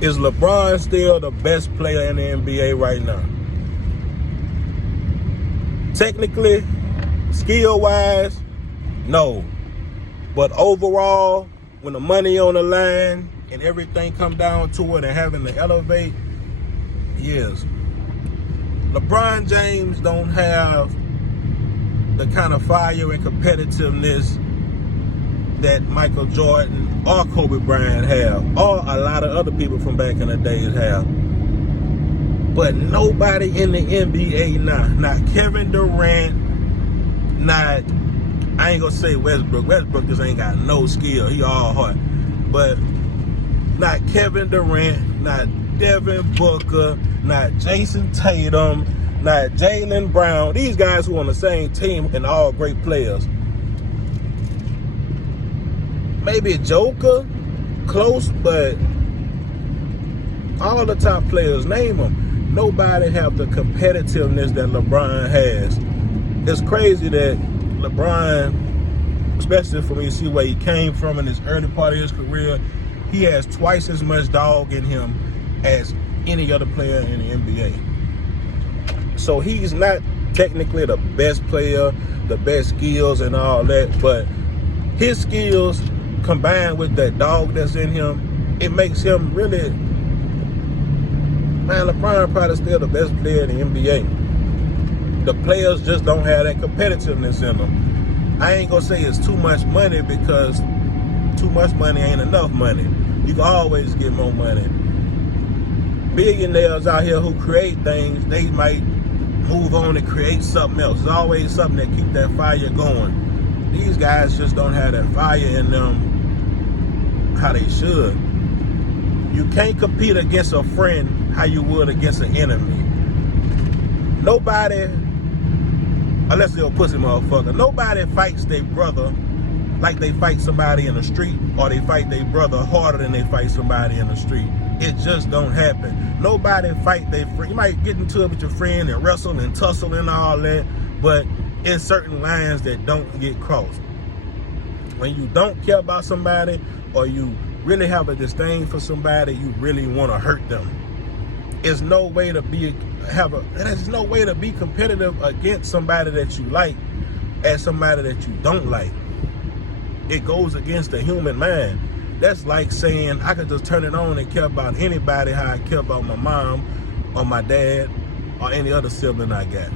Is LeBron still the best player in the NBA right now? Technically, skill-wise, no. But overall, when the money on the line and everything come down to it and having to elevate, yes. LeBron James don't have the kind of fire and competitiveness that Michael Jordan or Kobe Bryant have, or a lot of other people from back in the days have. But nobody in the NBA now, not Kevin Durant, not, I ain't gonna say Westbrook. Westbrook just ain't got no skill. He all heart. But not Kevin Durant, not Devin Booker, not Jason Tatum, not Jaylen Brown. These guys who on the same team and all great players. Maybe Joker, close, but all the top players, name them. Nobody have the competitiveness that LeBron has. It's crazy that LeBron, especially for me to see where he came from in his early part of his career, he has twice as much dog in him as any other player in the NBA. So he's not technically the best player, the best skills and all that, but his skills combined with that dog that's in him, it makes him really, man, LeBron probably still the best player in the NBA. The players just don't have that competitiveness in them. I ain't gonna say it's too much money, because too much money ain't enough money. You can always get more money. Billionaires out here who create things, they might move on and create something else. There's always something that keep that fire going. These guys just don't have that fire in them how they should. You can't compete against a friend how you would against an enemy. Nobody, unless they're a pussy motherfucker, nobody fights their brother like they fight somebody in the street, or they fight their brother harder than they fight somebody in the street. It just don't happen. Nobody fight their friend. You might get into it with your friend and wrestle and tussle and all that, but it's certain lines that don't get crossed. When you don't care about somebody, or you really have a disdain for somebody, you really want to hurt them. There's no way to be competitive against somebody that you like as somebody that you don't like. It goes against the human mind. That's like saying I could just turn it on and care about anybody how I care about my mom or my dad or any other sibling I got.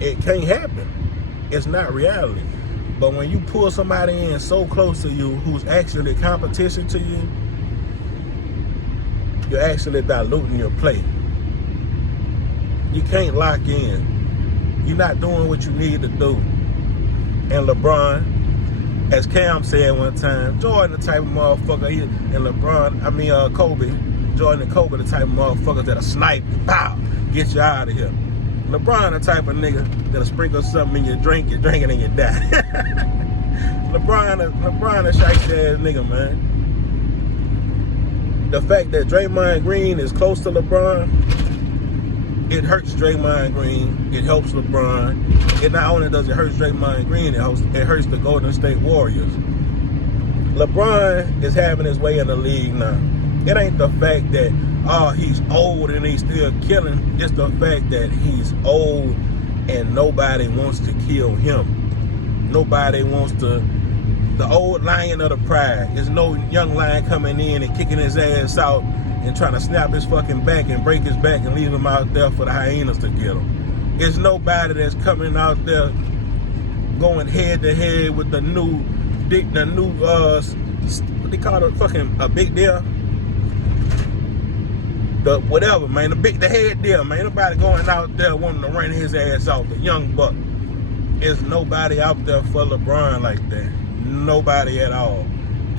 It can't happen. It's not reality. But when you pull somebody in so close to you who's actually competition to you, you're actually diluting your play. You can't lock in. You're not doing what you need to do. And LeBron, as Cam said one time, Jordan the type of motherfucker, and Kobe, Jordan and Kobe the type of motherfuckers that'll snipe you, pow, get you out of here. LeBron the type of nigga that'll sprinkle something in your drink, you drink it and you die. LeBron a shite ass nigga, man. The fact that Draymond Green is close to LeBron, it hurts Draymond Green, it helps LeBron. It not only does it hurt Draymond Green, it hurts the Golden State Warriors. LeBron is having his way in the league now. It ain't the fact that, he's old and he's still killing. It's the fact that he's old and nobody wants to kill him. Nobody wants to. The old lion of the pride. There's no young lion coming in and kicking his ass out and trying to snap his fucking back and break his back and leave him out there for the hyenas to get him. There's nobody that's coming out there going head to head with the new, what they call it, fucking a big deal. The whatever, man, the head deal, man. Nobody going out there wanting to run his ass off. The young buck. There's nobody out there for LeBron like that. Nobody at all.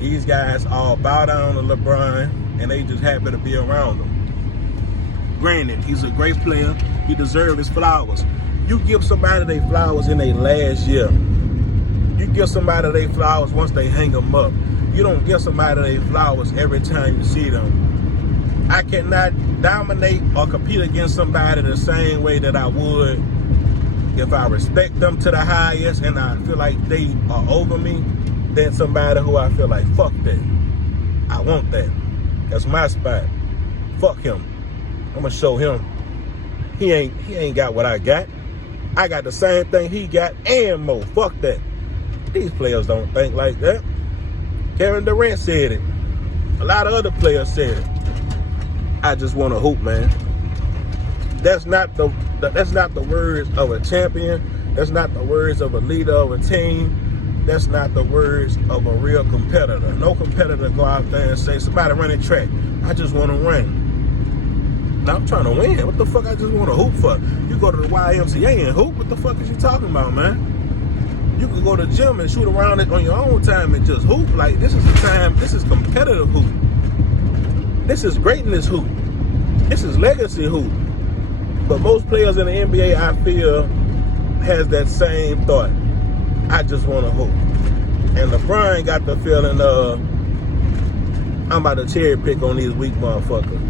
These guys all bow down to LeBron, and they just happy to be around him. Granted, he's a great player. He deserves his flowers. You give somebody their flowers in their last year. You give somebody their flowers once they hang them up. You don't give somebody their flowers every time you see them. I cannot dominate or compete against somebody the same way that I would if I respect them to the highest and I feel like they are over me, than somebody who I feel like, fuck that. I want that. That's my spot. Fuck him. I'm gonna show him he ain't got what I got. I got the same thing he got and more. Fuck that. These players don't think like that. Kevin Durant said it. A lot of other players said it. I just want to hoop, man. That's not the words of a champion. That's not the words of a leader of a team. That's not the words of a real competitor. No competitor go out there and say, somebody running track. I just want to run. Now I'm trying to win. What the fuck I just want to hoop for? You go to the YMCA and hoop? What the fuck is you talking about, man? You can go to the gym and shoot around it on your own time and just hoop. Like, this is the time, this is competitive hoop. This is greatness hoop. This is legacy hoop. But most players in the NBA, I feel, has that same thought. I just want to hoop. And LeBron got the feeling I'm about to cherry pick on these weak motherfuckers.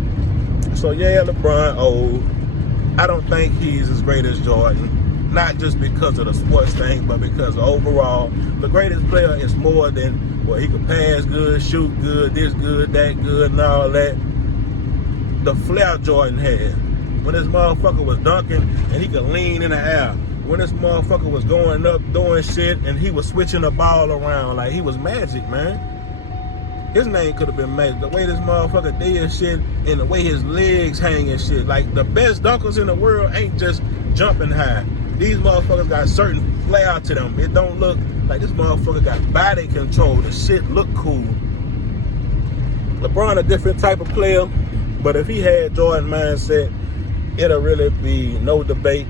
So yeah, LeBron old. I don't think he's as great as Jordan. Not just because of the sports thing, but because overall, the greatest player is more than, well, he could pass good, shoot good, this good, that good, and all that. The flair Jordan had. When this motherfucker was dunking and he could lean in the air. When this motherfucker was going up, doing shit, and he was switching the ball around like he was magic, man. His name could have been magic. The way this motherfucker did shit and the way his legs hang and shit. Like, the best dunkers in the world ain't just jumping high. These motherfuckers got certain flair to them. It don't look like this motherfucker got body control. The shit look cool. LeBron a different type of player, but if he had Jordan mindset, it'll really be no debate,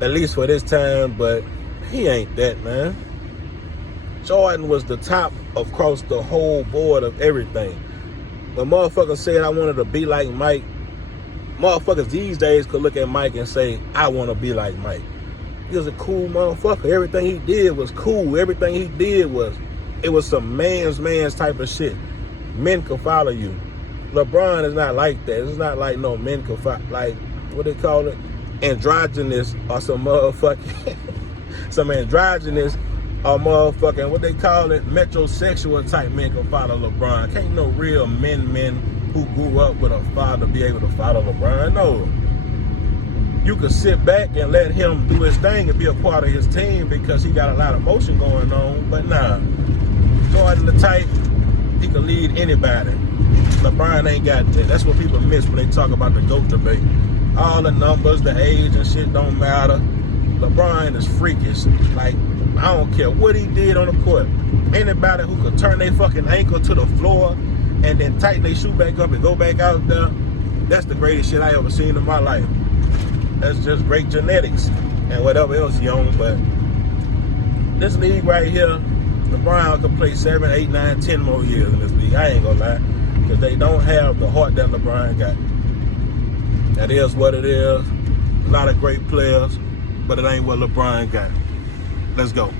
at least for this time, but he ain't that, man. Jordan was the top across the whole board of everything. When motherfuckers said I wanted to be like Mike, motherfuckers these days could look at Mike and say, I want to be like Mike. He was a cool motherfucker. Everything he did was cool. Everything he did was some man's type of shit. Men could follow you. LeBron is not like that. It's not like no men could follow, like, what they call it? Androgynous or some motherfucking, some androgynous or motherfucking, what they call it? Metrosexual type men can follow LeBron. Can't no real men who grew up with a father be able to follow LeBron. No. You could sit back and let him do his thing and be a part of his team because he got a lot of motion going on. But nah, Jordan the type, he could lead anybody. LeBron ain't got that. That's what people miss when they talk about the GOAT debate. All the numbers, the age and shit don't matter. LeBron is freakish. Like, I don't care what he did on the court. Anybody who could turn their fucking ankle to the floor and then tighten their shoe back up and go back out there, that's the greatest shit I ever seen in my life. That's just great genetics and whatever else he on. But this league right here, LeBron could play 7, 8, 9, 10 more years in this league. I ain't gonna lie. Because they don't have the heart that LeBron got. That is what it is. A lot of great players, but it ain't what LeBron got. Let's go.